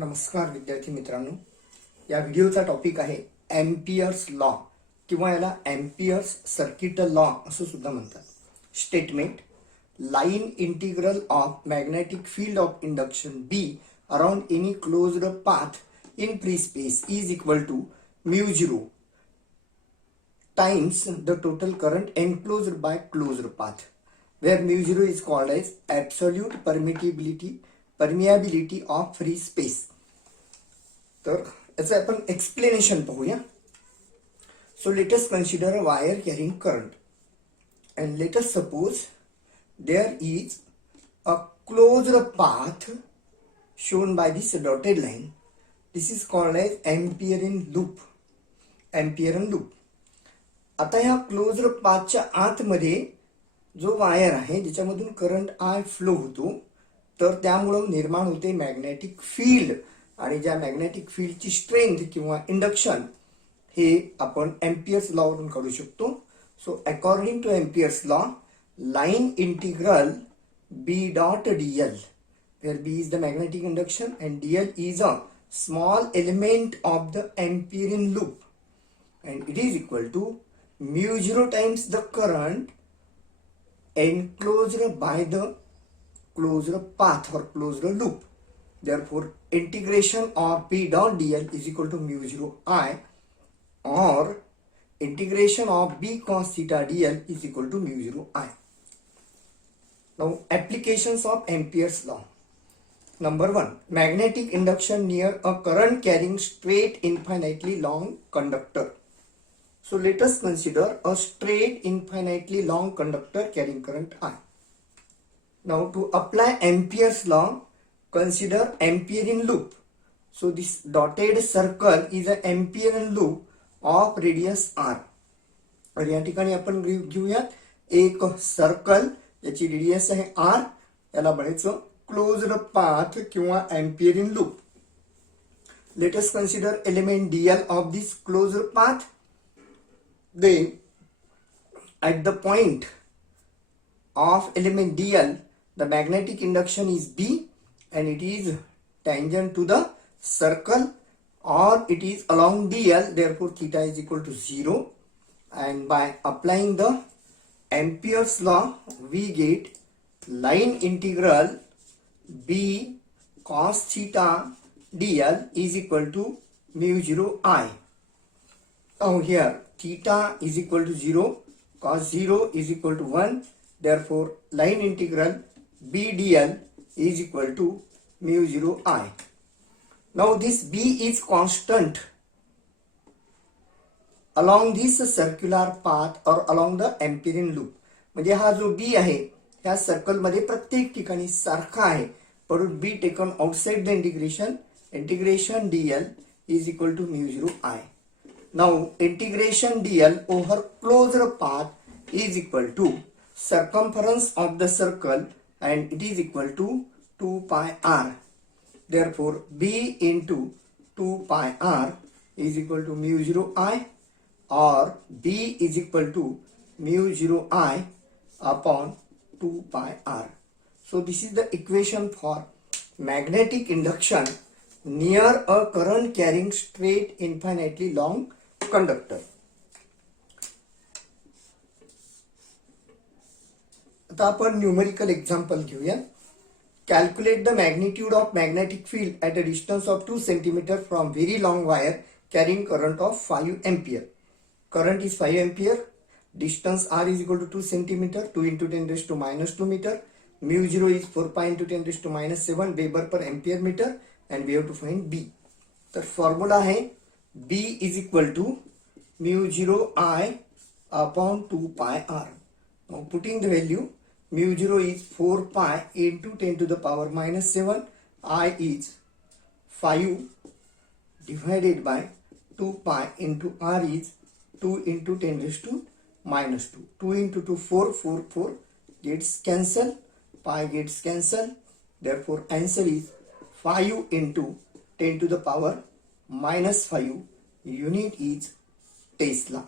नमस्कार विद्यार्थी मित्रांनो, या व्हिडिओचा टॉपिक आहे एम्पियर्स लॉ किंवा याला एम्पियर्स सर्किट लॉ असं सुद्धा म्हणतात. Statement: line integral of magnetic field of induction B around any closed path in free space is equal to μ0 times the total current enclosed by closed path, where μ0 is called as absolute permeability of free space. तर याचं आपण explanation पाहूया. So let us consider a wire carrying current and let us suppose there is a closed path shown by this dotted line. This is called as Amperian loop. आता ह्या closed पाथच्या आतमध्ये जो wire आहे ज्याच्यामधून current आय flow होतो, तर त्यामुळे निर्माण होते मॅग्नेटिक फील्ड, आणि ज्या मॅग्नेटिक फील्डची स्ट्रेंथ किंवा इंडक्शन हे आपण एम्पियर्स लॉ वरून काढू शकतो. So according to Ampere's law, line integral B dot dl, where B is the magnetic induction and dl is a small element of the Amperian loop, and it is equal to μ0 times the current enclosed by the closed path or closed loop. Therefore, integration of P dot dl is equal to μ0 I, or integration of B cos theta dl is equal to μ0 I. Now, applications of Ampere's law. Number 1, magnetic induction near a current carrying straight infinitely long conductor. So let us consider a straight infinitely long conductor carrying current I. Now to apply Ampere's law, consider Amperian loop. So this dotted circle is an Amperian loop of radius r. और या ठिकाणी आपण घेऊयात एक circle याची radius आहे r, याला म्हणायचं क्लोज्ड पाथ किंवा Amperian loop. Let us consider element dl of this closed path. Then at the point of element dl, the magnetic induction is B and it is tangent to the circle, or it is along dl, therefore theta is equal to 0. And by applying the Ampere's law, we get line integral B cos theta dl is equal to μ0 I. Now here theta is equal to 0, cos 0 is equal to 1, therefore line integral B dl is equal to μ0 I. Now this B is constant along this circular path or along the Amperian loop. म्हणजे हा जो B आहे ह्या circle मध्ये प्रत्येक ठिकाणी सारखा आहे, परंतु B taken outside the integration dl is equal to μ0 I. Now integration dl over closed path is equal to circumference of the circle, and it is equal to 2 pi r. Therefore B into 2 pi r is equal to μ0 I, or B is equal to μ0 I upon 2 pi r. So this is the equation for magnetic induction near a current carrying straight infinitely long conductor. आता आपण numerical example घेऊया. Calculate the magnitude of magnetic field at a distance of 2 cm from very long wire carrying current of 5 ampere. Current is 5 ampere. Distance r is equal to 2 cm. 2 into 10 raised to minus 2 meter. μ0 is 4 pi into 10 raised to minus 7 Weber per ampere meter, and we have to find B. तर formula आहे B is equal to μ0 I upon 2 pi r. Now putting the value, μ0 is 4 pi into 10 to the power minus 7, I is 5 divided by 2 pi into r is 2 into 10 raised to minus 2. 2 into 2, 4 gets cancelled, pi gets cancelled, therefore answer is 5 into 10 to the power minus 5. Unit is Tesla.